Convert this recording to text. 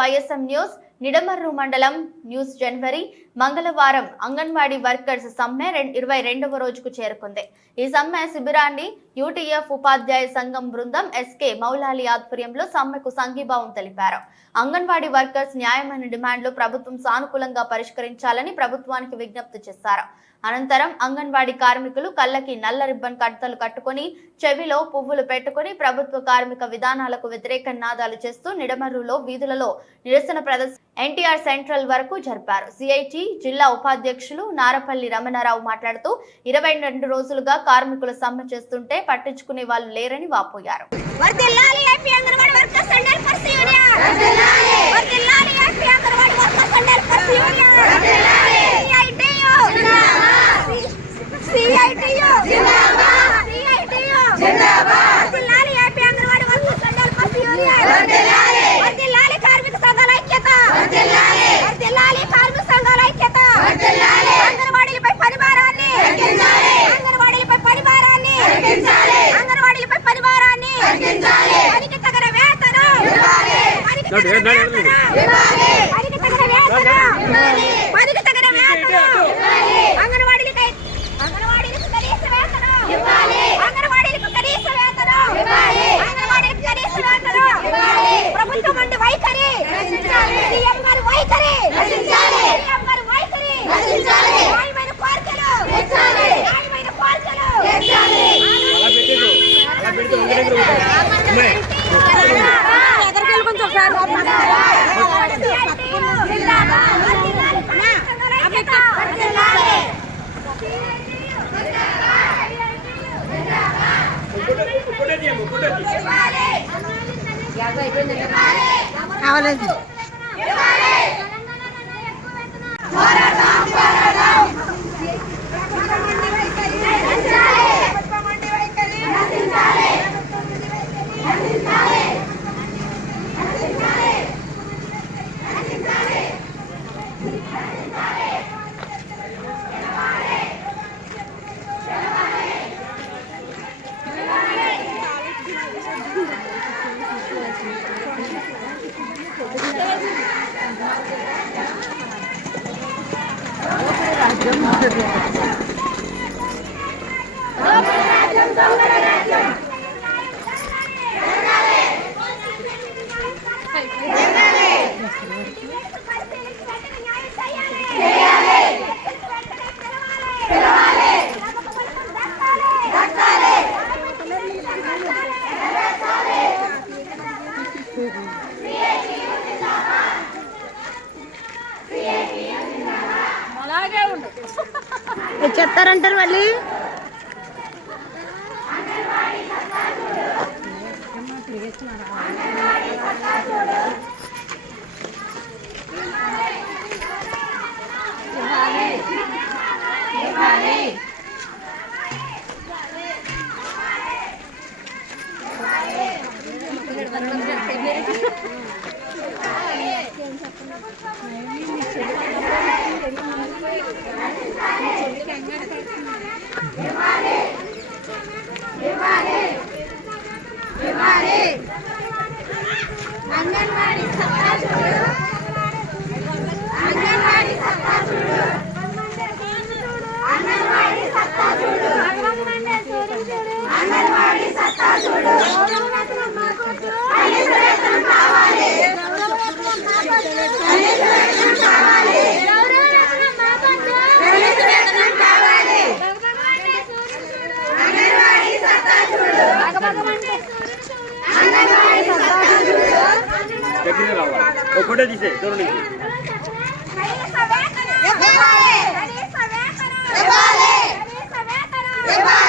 YSM news Nidamarru మండలం news జనవరి మంగళవారం anganwadi workers సమ్మె ఇరవై రెండవ రోజుకు చేరుకుంది. ఈ సమ్మె శిబిరాన్ని యూటీఎఫ్ ఉపాధ్యాయ సంఘం బృందం ఎస్కే మౌలాలి ఆధ్వర్యంలో సమ్మెకు సంఘీభావం తెలిపారు. అంగన్వాడీ వర్కర్స్ న్యాయమైన డిమాండ్లు ప్రభుత్వం సానుకూలంగా పరిష్కరించాలని ప్రభుత్వానికి విజ్ఞప్తి చేశారు. అనంతరం అంగన్వాడీ కార్మికులు కళ్ళకి నల్ల రిబ్బన్ కట్టలు కట్టుకొని చెవిలో పువ్వులు పెట్టుకొని ప్రభుత్వ కార్మిక విధానాలకు వ్యతిరేక నాదాలు చేస్తూ నిడమరులో వీధులలో నిరసన ప్రదర్శన ఎన్టీఆర్ సెంట్రల్ వరకు జరిపారు. సిఐటి జిల్లా ఉపాధ్యక్షులు నారపల్లి రమణారావు మాట్లాడుతూ ఇరవై రెండు రోజులుగా కార్మికులు సమ్మె చేస్తుంటే పట్టించుకునే వాళ్ళు లేరని వాపోయారు. వర్కర్స్ అండ్ పనికి తగిన వేతనం అవలేదు కావాలేదు చెప్తారంటారు మళ్ళీ? అంగన్వాడీ సత్తా చూడు అంగన్వాడీ సత్తా చూడు అంగన్వాడీ సత్తా చూడు అంగన్వాడీ సత్తా చూడు కనీస వేతనం కావాలి కనీస వేతనం కావాలి కనీస వేతనం కావాలి అంగన్వాడీ సత్తా చూడు ¿O cuál dice? ¿Dónde dice? ¡Nadie es abétero! ¡Nadie es abétero! ¡Nadie es.